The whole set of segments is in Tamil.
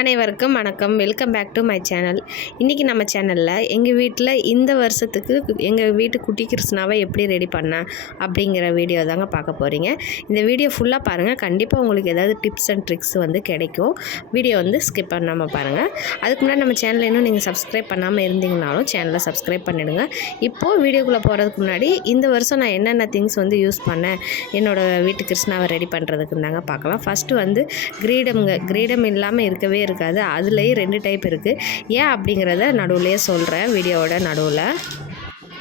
அனைவருக்கும் வணக்கம். Welcome back to my channel இன்றைக்கி நம்ம சேனலில் எங்கள் வீட்டில் இந்த வருஷத்துக்கு எங்கள் வீட்டு குட்டி கிருஷ்ணாவை எப்படி ரெடி பண்ணேன் அப்படிங்கிற வீடியோ தாங்க பார்க்க போகிறீங்க இந்த வீடியோ ஃபுல்லாக பாருங்கள் கண்டிப்பாக உங்களுக்கு ஏதாவது டிப்ஸ் அண்ட் ட்ரிக்ஸ் வந்து கிடைக்கும். வீடியோ வந்து ஸ்கிப் பண்ணாமல் பாருங்கள் அதுக்கு முன்னாடி நம்ம சேனலில் இன்னும் நீங்கள் சப்ஸ்கிரைப் பண்ணாமல் இருந்தீங்கனாலும் சேனலை சப்ஸ்கிரைப் பண்ணிவிடுங்க இப்போது வீடியோக்குள்ளே போகிறதுக்கு முன்னாடி இந்த வருஷம் நான் என்னென்ன திங்ஸ் வந்து யூஸ் பண்ணேன்? என்னோடய வீட்டு கிருஷ்ணாவை ரெடி பண்ணுறதுக்கு தாங்க பார்க்கலாம். ஃபஸ்ட்டு வந்து கிரீடம்ங்க கிரீடம் இல்லாமல் இருக்கவே இருக்காது. அதுலேயும் ரெண்டு டைப் இருக்குது ஏன் அப்படிங்கிறத நடுவுலையே சொல்கிறேன் வீடியோவோட நடுவில்.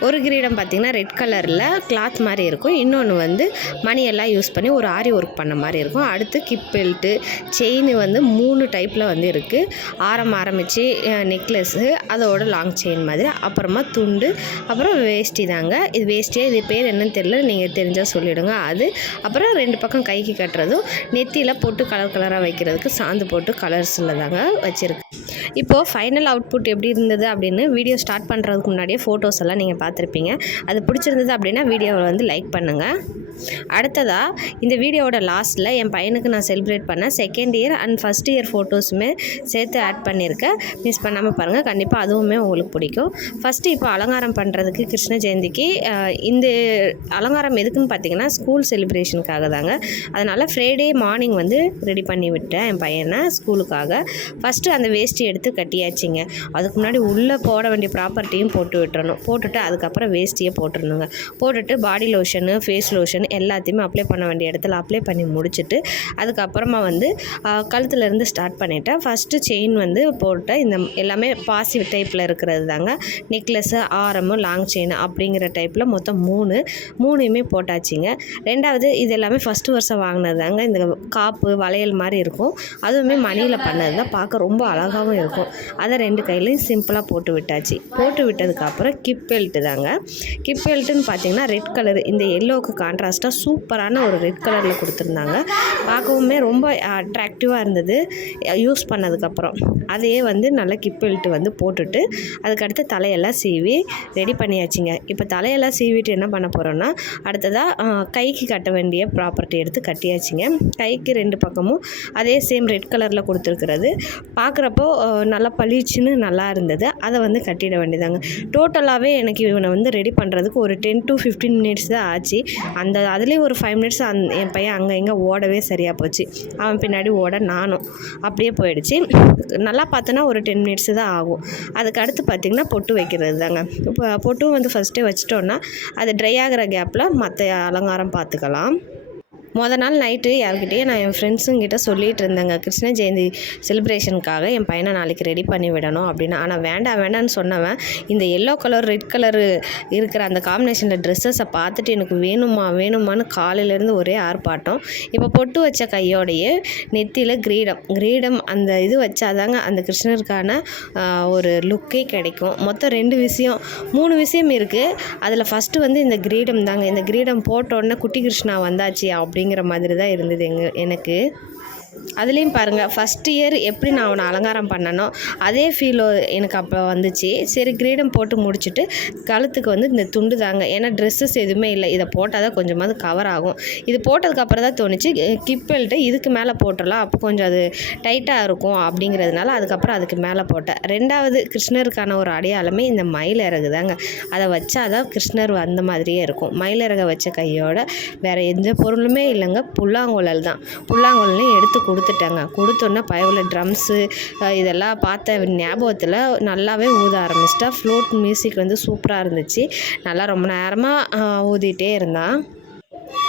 ஒரு கிரீடம் பார்த்திங்கன்னா ரெட் கலரில் கிளாத் மாதிரி இருக்கும். இன்னொன்று வந்து மணியெல்லாம் யூஸ் பண்ணி ஒரு ஆரி ஒர்க் பண்ண மாதிரி இருக்கும். அடுத்து கிப் பெல்ட்டு செயின் வந்து மூணு டைப்பில் வந்து இருக்குது ஆரம் ஆரம்பித்து நெக்லஸ்ஸு அதோட லாங் செயின் மாதிரி. அப்புறமா துண்டு அப்புறம் வேஷ்டி தாங்க. இது வேஷ்டியே இது பேர் என்னன்னு தெரியல. நீங்கள் தெரிஞ்சால் சொல்லிவிடுங்க அது அப்புறம் ரெண்டு பக்கம் கைக்கு கட்டுறதும் நெத்தியில் போட்டு கலர் கலராக வைக்கிறதுக்கு சாந்து போட்டு கலர்ஸில் தாங்க வச்சுருக்கு. இப்போது ஃபைனல் அவுட்புட் எப்படி இருந்தது அப்படின்னு வீடியோ ஸ்டார்ட் பண்ணுறதுக்கு முன்னாடியே ஃபோட்டோஸ் எல்லாம் நீங்கள் பார்த்துருப்பீங்க. அது பிடிச்சிருந்தது அப்படின்னா வீடியோவை வந்து லைக் பண்ணுங்கள் அடுத்ததாக இந்த வீடியோவோட லாஸ்ட்டில் என் பையனுக்கு நான் செலிப்ரேட் பண்ணேன் second year and first year ஃபோட்டோஸுமே சேர்த்து ஆட் பண்ணியிருக்கேன். மிஸ் பண்ணாமல் பாருங்கள் கண்டிப்பாக அதுவுமே உங்களுக்கு பிடிக்கும். ஃபஸ்ட்டு இப்போ அலங்காரம் பண்ணுறதுக்கு கிருஷ்ண ஜெயந்திக்கு இந்த அலங்காரம் எதுக்குன்னு பார்த்தீங்கன்னா ஸ்கூல் செலிப்ரேஷனுக்காக தாங்க. அதனால் ஃப்ரைடே மார்னிங் வந்து ரெடி பண்ணி விட்டேன் என் பையனை ஸ்கூலுக்காக ஃபஸ்ட்டு அந்த வேஷ்டி எடுத்து கட்டியாச்சுங்க. அதுக்கு முன்னாடி உள்ளே போட வேண்டிய ப்ராப்பர்ட்டியும் போட்டு விட்டுறணும். போட்டுட்டு அதுக்கப்புறம் வேஷ்டியை போட்டுருணுங்க போட்டுட்டு பாடி லோஷனு ஃபேஸ் லோஷன் எல்லாத்தையுமே அப்ளை பண்ண வேண்டிய இடத்துல அப்ளை பண்ணி முடிச்சுட்டு அதுக்கப்புறமா வந்து கழுத்துலேருந்து ஸ்டார்ட் பண்ணிட்டேன். ஃபஸ்ட்டு செயின் வந்து போட்டேன் இந்த எல்லாமே பாசி டைப்பில் இருக்கிறது தாங்க. நெக்லஸ்ஸு ஆரமும் லாங் செயின் அப்படிங்கிற டைப்பில் மொத்தம் மூணு மூணையுமே போட்டாச்சுங்க. ரெண்டாவது இது எல்லாமே ஃபஸ்ட்டு வருஷம் வாங்கினது தாங்க. இந்த காப்பு வளையல் மாதிரி இருக்கும். அதுவுமே மணியில் பண்ணது தான். பார்க்க ரொம்ப அழகாகவும் இருக்கும். அதை ரெண்டு கையிலையும் சிம்பிளாக போட்டு விட்டாச்சு. போட்டு விட்டதுக்கப்புறம் கிப் பெல்ட்டு தாங்க. கிப் பெல்ட்டுன்னு பார்த்தீங்கன்னா ரெட் கலர் இந்த எல்லோவுக்கு கான்ட்ராஸ்ட்டாக சூப்பரான ஒரு ரெட் கலரில் கொடுத்துருந்தாங்க. பார்க்கவுமே ரொம்ப அட்ராக்டிவாக இருந்தது. யூஸ் பண்ணதுக்கப்புறம். அதையே வந்து நல்லா கிப்பில்ட்டு வந்து போட்டுட்டு அதுக்கடுத்து தலையெல்லாம் சீவி ரெடி பண்ணியாச்சுங்க. இப்போ தலையெல்லாம் சீவிட்டு என்ன பண்ண போகிறோன்னா அடுத்ததாக கைக்கு கட்ட வேண்டிய ப்ராப்பர்ட்டி எடுத்து கட்டியாச்சுங்க. கைக்கு ரெண்டு பக்கமும் அதே சேம் ரெட் கலரில் கொடுத்துருக்கிறது. பார்க்குறப்போ நல்லா பளிச்சுன்னு நல்லா இருந்தது. அதை வந்து கட்டிட வேண்டியதாங்க. டோட்டலாகவே எனக்கு இவனை வந்து ரெடி பண்ணுறதுக்கு ஒரு டென் டு ஃபிஃப்டீன் மினிட்ஸ் தான் ஆச்சு. அந்த அதுலேயும் ஒரு ஃபைவ் மினிட்ஸ் அந் என் பையன் அங்கே இங்கே ஓடவே சரியாக போச்சு. அவன் பின்னாடி ஓட நானும். அப்படியே போயிடுச்சு. நல்லா பார்த்தோன்னா ஒரு டென் மினிட்ஸ் தான் ஆகும். அதுக்கு அடுத்து பார்த்திங்கன்னா பொட்டு வைக்கிறது தாங்க. இப்போ பொட்டும் வந்து ஃபஸ்ட்டே வச்சிட்டோன்னா அது ட்ரை ஆகிற கேப்பில் மற்ற அலங்காரம் பார்த்துக்கலாம். மொதல் நாள் நைட்டு யார்கிட்டயே நான் என் ஃப்ரெண்ட்ஸுங்கிட்ட சொல்லிட்டு இருந்தேங்க. கிருஷ்ண ஜெயந்தி செலிப்ரேஷனுக்காக என் பையனை நாளைக்கு ரெடி பண்ணி விடணும் அப்படின்னு. ஆனால் வேண்டாம் வேண்டாம்னு சொன்னவன் இந்த எல்லோ கலர் ரெட் கலரு இருக்கிற அந்த காம்பினேஷனில் ட்ரெஸ்ஸஸை பார்த்துட்டு எனக்கு வேணுமா வேணுமான்னு காலையிலேருந்து ஒரே ஆர்ப்பாட்டம். இப்போ பொட்டு வச்ச கையோடையே நெத்தியில் கிரீடம் கிரீடம் அந்த இது வச்சாதாங்க அந்த கிருஷ்ணருக்கான ஒரு லுக்கே கிடைக்கும். மொத்தம் ரெண்டு விஷயம் மூணு விஷயம் இருக்குது அதில் ஃபஸ்ட்டு வந்து இந்த கிரீடம் தாங்க. இந்த கிரீடம் போட்ட உடனே குட்டி கிருஷ்ணா வந்தாச்சு அப்படி அப்படிங்கிற மாதிரி தான் இருந்தது எங்க எனக்கு. அதுலேயும் பாருங்கள் ஃபஸ்ட் இயர் எப்படி நான் அவனை அலங்காரம் பண்ணனோ அதே ஃபீலோ எனக்கு அப்போ வந்துச்சு. சரி கிரீடம் போட்டு முடிச்சுட்டு கழுத்துக்கு வந்து இந்த துண்டு தாங்க. ஏன்னா ட்ரெஸ்ஸஸ் எதுவுமே இல்லை. இதை போட்டால் தான் கொஞ்சமாவது கவர் ஆகும். இது போட்டதுக்கப்புறம் தான் தோணுச்சு கிப்பெல்ட்டு இதுக்கு மேலே போட்டுடலாம். அப்போ கொஞ்சம் அது டைட்டாக இருக்கும் அப்படிங்கிறதுனால அதுக்கப்புறம் அதுக்கு மேலே போட்டேன். ரெண்டாவது கிருஷ்ணருக்கான ஒரு அடையாளமே இந்த மயில் தாங்க. அதை வச்சாதான் கிருஷ்ணர் அந்த மாதிரியே இருக்கும். மயிலிறகை வச்ச கையோட வேறு எந்த பொருளுமே இல்லைங்க. புல்லாங்குழல் தான். புல்லாங்குழலையும் எடுத்து கொடுத்துட்டேங்க. கொடுத்தோன்னே பயவில் ட்ரம்ஸு இதெல்லாம் பார்த்த ஞாபகத்தில் நல்லாவே ஊத ஆரம்பிச்சிட்டா. ஃப்ளோட் மியூசிக் வந்து சூப்பராக இருந்துச்சு. நல்லா ரொம்ப நேரமாக ஊதிட்டே இருந்தான்.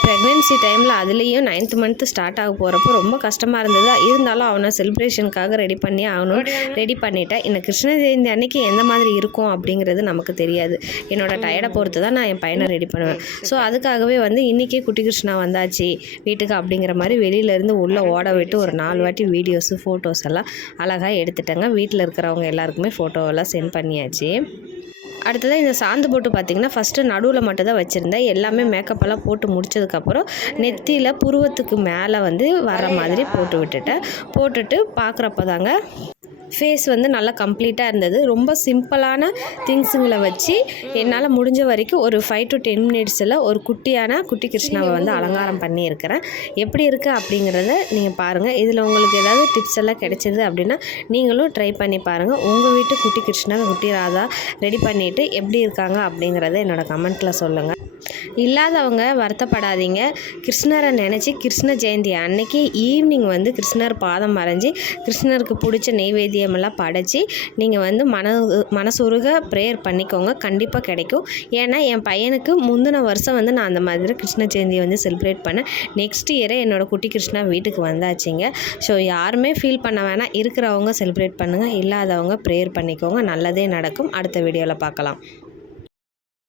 ப்ரெக்னென்சி டைமில் அதுலேயும் நைன்த் மந்த்து ஸ்டார்ட் ஆக போகிறப்போ ரொம்ப கஷ்டமாக இருந்தது. இருந்தாலும் அவனை செலிப்ரேஷனுக்காக ரெடி பண்ணி ஆகணும். ரெடி பண்ணிட்டேன் இந்த கிருஷ்ண ஜெயந்தி அன்னைக்கு எந்த மாதிரி இருக்கும் அப்படிங்கிறது நமக்கு தெரியாது. என்னோட டயர்டை பொறுத்து தான் நான் என் பையனை ரெடி பண்ணுவேன். ஸோ அதுக்காகவே வந்து இன்றைக்கே குட்டி கிருஷ்ணா வந்தாச்சு. வீட்டுக்கு அப்படிங்கிற மாதிரி வெளியிலேருந்து உள்ளே ஓட விட்டு ஒரு நாலு வாட்டி வீடியோஸு ஃபோட்டோஸ் எல்லாம் அழகாக எடுத்துட்டேங்க. வீட்டில் இருக்கிறவங்க எல்லாருக்குமே ஃபோட்டோவெல்லாம் சென்ட் பண்ணியாச்சு. அடுத்ததாக இந்த சாந்து போட்டு பார்த்திங்கன்னா ஃபஸ்ட்டு நடுவில் மட்டும் தான் வச்சுருந்தேன். எல்லாமே மேக்கப்பெல்லாம் போட்டு முடிச்சதுக்கப்புறம் நெத்தியில் புருவத்துக்கு மேலே வந்து வர மாதிரி போட்டு விட்டுட்டேன். போட்டுட்டு பார்க்குறப்ப தாங்க ஃபேஸ் வந்து நல்லா கம்ப்ளீட்டாக இருந்தது. ரொம்ப சிம்பிளான திங்ஸுங்களை வச்சு என்னால் முடிஞ்ச வரைக்கும் ஒரு ஃபைவ் டு டென் மினிட்ஸில் ஒரு குட்டியான குட்டி கிருஷ்ணாவை வந்து அலங்காரம் பண்ணியிருக்கிறேன். எப்படி இருக்குது அப்படிங்கிறத நீங்கள் பாருங்கள் இதில் உங்களுக்கு ஏதாவது டிப்ஸ் எல்லாம் கிடைச்சிது அப்படின்னா நீங்களும் ட்ரை பண்ணி பாருங்கள் உங்கள் வீட்டு குட்டி கிருஷ்ணா குட்டி ராதா ரெடி பண்ணிவிட்டு எப்படி இருக்காங்க அப்படிங்கிறத என்னோட கமெண்ட்டில் சொல்லுங்கள் இல்லாதவங்க வருத்தப்படாதீங்க. கிருஷ்ணரை நினச்சி கிருஷ்ண ஜெயந்தி அன்னைக்கு ஈவினிங் வந்து கிருஷ்ணர் பாதம் மறைஞ்சி கிருஷ்ணருக்கு பிடிச்ச நெய்வேத்தியமெல்லாம் படைச்சி நீங்கள் வந்து மன மனசுருக ப்ரேயர் பண்ணிக்கோங்க. கண்டிப்பாக கிடைக்கும். ஏன்னா என் பையனுக்கு முந்தின வருஷம் வந்து நான் அந்த மாதிரி கிருஷ்ண ஜெயந்தியை வந்து செலிப்ரேட் பண்ணேன். நெக்ஸ்ட் இயரே என்னோடய குட்டி கிருஷ்ணா வீட்டுக்கு வந்தாச்சுங்க. ஸோ யாருமே ஃபீல் பண்ண வேணாம். இருக்கிறவங்க செலிப்ரேட் பண்ணுங்கள் இல்லாதவங்க ப்ரேயர் பண்ணிக்கோங்க. நல்லதே நடக்கும். அடுத்த வீடியோவில் பார்க்கலாம்.